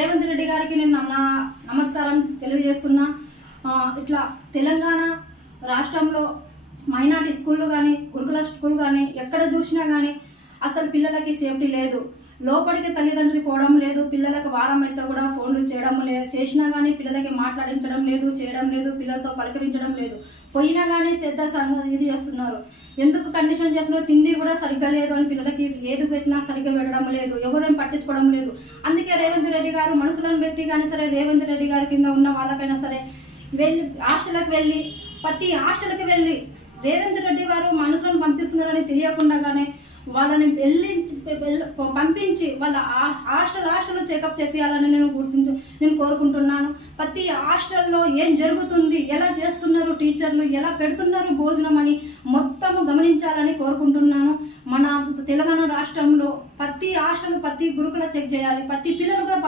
రేవంత్ రెడ్డి గారికి నేను నా నమస్కారం తెలియజేస్తున్నా. ఇట్లా తెలంగాణ రాష్ట్రంలో మైనార్టీ స్కూళ్ళు కానీ గురుకుల స్కూల్ కానీ ఎక్కడ చూసినా కానీ అసలు పిల్లలకి సేఫ్టీ లేదు. లోపలికి తల్లిదండ్రులు పోవడం లేదు. పిల్లలకు వారం అయితే కూడా ఫోన్లు చేయడం లేదు. చేసినా కానీ పిల్లలకి మాట్లాడించడం లేదు, చేయడం లేదు, పిల్లలతో పలకరించడం లేదు. పోయినా కానీ పెద్ద ఇది చేస్తున్నారు. ఎందుకు కండిషన్ చేస్తున్నారు? తిండి కూడా సరిగ్గా లేదు అని పిల్లలకి ఏది పెట్టినా సరిగ్గా పెట్టడం లేదు, ఎవరేం పట్టించుకోవడం లేదు. అందుకే రేవంత్ రెడ్డి గారు మనసులను పెట్టి కానీ సరే, రేవంత్ రెడ్డి గారి కింద ఉన్న వాళ్ళకైనా సరే వెళ్ళి హాస్టల్కి వెళ్ళి ప్రతి హాస్టల్కి వెళ్ళి రేవంత్ రెడ్డి గారు మనసులను పంపిస్తున్నారని తెలియకుండానే వాళ్ళని పంపించి వాళ్ళ హాస్టల్ చెకప్ చేయాలని నేను కోరుకుంటున్నాను. ప్రతి హాస్టల్లో ఏం జరుగుతుంది, ఎలా చేస్తున్నారు టీచర్లు, ఎలా పెడుతున్నారు భోజనం అని మొత్తము గమనించాలని కోరుకుంటున్నాను. మన తెలంగాణ రాష్ట్రంలో ప్రతి హాస్టల్ ప్రతి గురుకుల చెక్ చేయాలి. ప్రతి పిల్లలు కూడా